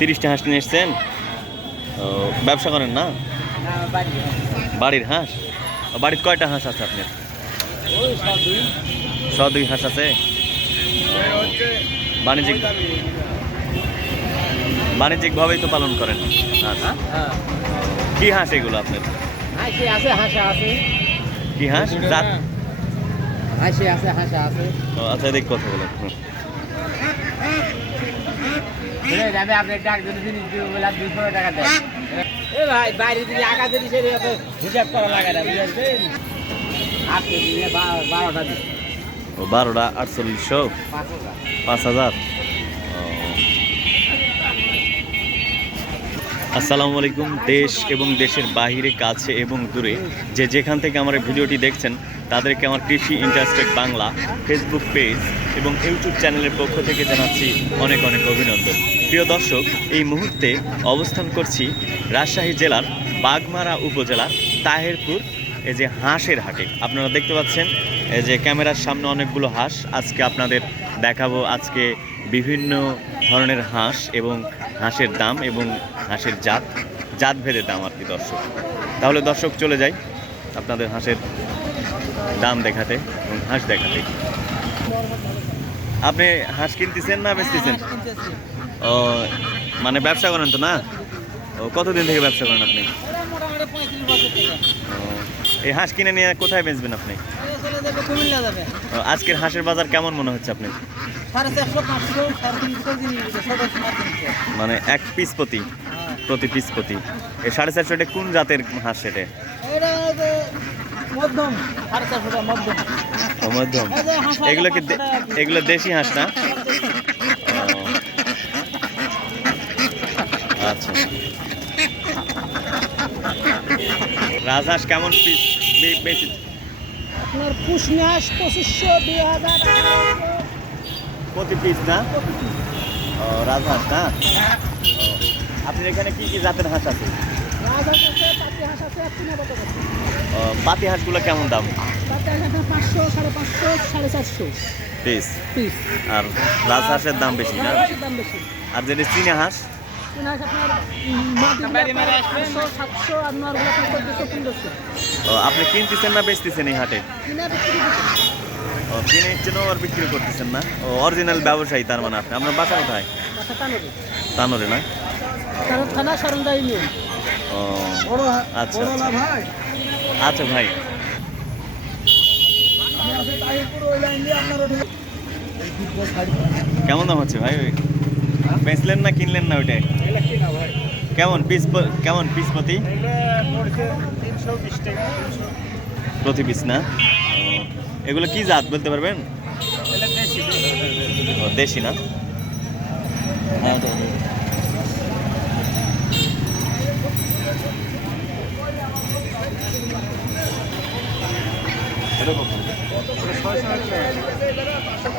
তিরিশটা হাঁস নিয়ে এসছেন? ব্যবসা করেন না? বাড়ির হাঁস? বাড়ির কয়টা হাঁস আছে আপনার? ছ দুই হাঁস আছে? বাণিজ্যিক বাণিজ্যিকভাবেই তো পালন করেন কি হাঁস এগুলো আপনার? কি হাঁস? আছে হাসা আছে। আচ্ছা দেখ কথা বলেন। হুম। আমি ডাক যদি জিনিস দিব বলে দুশো টাকা দেন। এ ভাই বাইরে যদি আঁকা যদি সেটা হিসাব করা লাগে না বুঝেছেন? আপনি দিলে বারোটা দিন। ও বারোটা আটচল্লিশশো? পাঁচ হাজার? আসসালামু আলাইকুম দেশ এবং দেশের বাহিরে কাছে এবং দূরে। যে যেখান থেকে আমার ভিডিওটি দেখছেন তাদেরকে আমার কৃষি ইন্টারেস্টেড বাংলা ফেসবুক পেজ এবং ইউটিউব চ্যানেলের পক্ষ থেকে জানাচ্ছি অনেক অনেক অভিনন্দন। প্রিয় দর্শক, এই মুহূর্তে অবস্থান করছি রাজশাহী জেলার বাগমারা উপজেলার তাহেরপুর, এই যে হাঁসের হাটে। আপনারা দেখতে পাচ্ছেন, এই যে ক্যামেরার সামনে অনেকগুলো হাঁস। আজকে আপনাদের দেখাবো আজকে বিভিন্ন ধরনের হাঁস এবং হাঁসের দাম এবং হাঁসের জাত জাত ভেদে দাম আর কি দর্শক। তাহলে দর্শক চলে যাই, আপনাদের হাঁসের দাম দেখাতে এবং হাঁস দেখাতে। আপনি হাঁস কিনতেছেন না বেচতেছেন? ও মানে ব্যবসা করেন তো না? ও কতদিন থেকে ব্যবসা করেন আপনি? এই হাঁস কিনে নিয়ে কোথায় বেচবেন আপনি? আজকের হাঁসের বাজার কেমন মনে হচ্ছে আপনি চারশো মানে এক পিস প্রতি হ্যাঁ। প্রতি পিস প্রতি। এই সাড়ে চারশোটা কোন জাতের হাঁস সেটা এটা মধ্যম। এগুলো কি দেশি হাঁস না? আচ্ছা। রাজহাঁস কেমন পিস বেশি আপনার পুষনাস পঁচিশশো দুই হাজার প্রতি পিস না? ও রাজহাঁস না? ও, আপনার এখানে কি কি জাতের হাঁস আছে? রাজহাঁস আছে পাতি হাঁসগুলো কেমন দাম? পাঁচশো সাড়ে পাঁচশো সাড়ে চারশো পিস পিস আর রাজহাঁসের দাম বেশি না? আর যেটা চীনা হাঁস আপনি কিনতেছেন না বেচতেছেন এই হাটে? কিনে ইচ্ছেন আর বিক্রি করতেছেন না? ও অরিজিনাল ব্যবসায়ী তার মানে আপনি। আপনার বাসা কোথায়? তানোরে না? থানা ও আচ্ছা আচ্ছা। ভাই আচ্ছা ভাই। কেমন দাম হচ্ছে ভাই বেচলেন না কিনলেন না ওইটাই? কেমন পিস কেমন পিস প্রতি? প্রতি পিস না? এগুলো কি জাত বলতে পারবেন? দেশি। ও, দেশি না?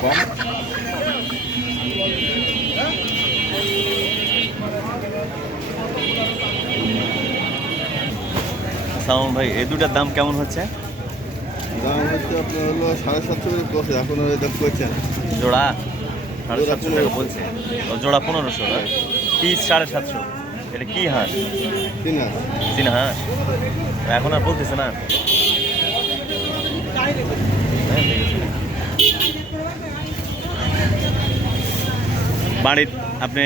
হ্যাঁ ভাই এই দুটার দাম কেমন হচ্ছে? দাম হচ্ছে আপনার হলো সাড়ে সাতশো করে এখন দাম করছেন জোড়া? সাড়ে সাতশো টাকা বলছে। জোড়া পনেরোশো পিস সাড়ে সাতশো। এটা কি হাঁস? তিন হাজার তিন হাঁস? এখন আর বলতেছে না। বাড়ির আপনি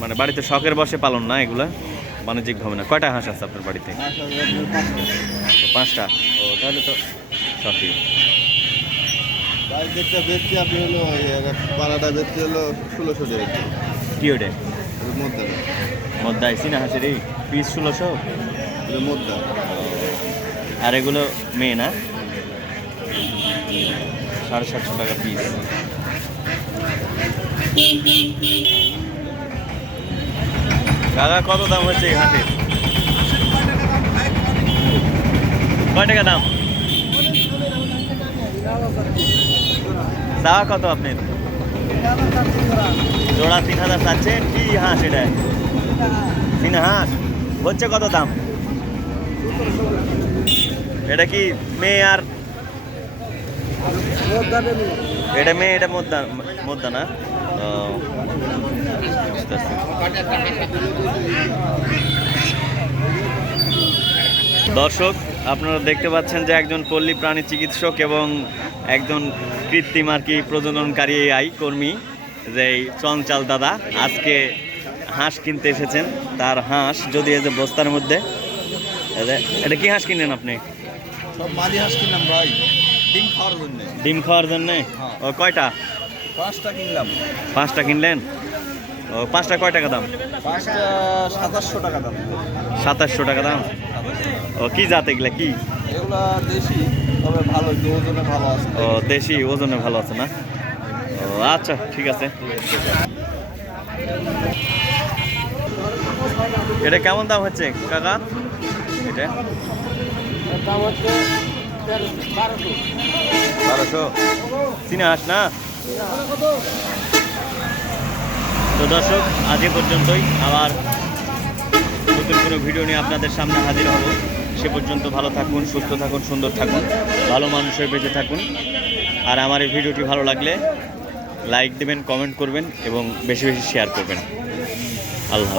মানে বাড়িতে শখের বসে পালন না এগুলা? বাণিজ্যিকভাবে না। কয়টা হাঁস আছে আপনার বাড়িতে? পাঁচটা। ও তাহলে তো সঠিক বাইরে যেটা বেচছি আপনি হলো পাড়াটা বেচছি হলো ষোলোশো টাকা কি ওটা মধ্যে? মদ্দায় চিনা হাঁসের। এই পিস ষোলোশো। মধ্যে? আর এগুলো মেয়ে না সাড়ে সাতশো টাকা পিস কাকা কত দাম হচ্ছে এই হাটে কয় টাকা দাম? চাওয়া কত আপনি জোড়া তিন হাজার চাচ্ছেন কি হাঁস এটা? তিন হাঁস। হচ্ছে কত দাম? এটা কি মেয়ে আর? এটা মেয়ে, এটা মোদ্দা মোদ্দা না? দর্শক, আপনারা দেখতে পাচ্ছেন যে একজন পল্লী প্রাণী চিকিৎসক এবং একজন কৃত্রিম আর কি প্রজননকারী আই কর্মী। যে এই চঞ্চাল দাদা আজকে হাঁস কিনতে এসেছেন তার হাঁস যদি এই যে বস্তার মধ্যে এটা কি হাঁস কিনলেন আপনি? সব মালি হাঁস কিনলাম ভাই ডিম খাওয়ার জন্য। ডিম খাওয়ার জন্য? ও কয়টা? পাঁচটা কিনলাম। পাঁচটা কিনলেন? ও পাঁচটা কয় টাকা দাম? পাঁচটা সাতাশশো টাকা দাম। সাতাশশো টাকা দাম? ও কি জাত এগুলা কি? এগুলা দেশি তবে ভালো ওজনে ভালো আছে। ও দেশি ওজনে ভালো আছে না? আচ্ছা ঠিক আছে। এটা কেমন দাম হচ্ছে, কাকা? এটা? দাম হচ্ছে বারোশো। চিনে হাঁস না? তো দর্শক, আজ পর্যন্তই। আবার নতুন কোনো ভিডিও নিয়ে আপনাদের সামনে হাজির হব। সে পর্যন্ত ভালো থাকুন, সুস্থ থাকুন, সুন্দর থাকুন, ভালো মানুষের বেঁচে থাকুন। আর আমার এই ভিডিওটি ভালো লাগলে লাইক দেবেন কমেন্ট করবেন এবং বেশি বেশি শেয়ার করবেন আল্লাহ।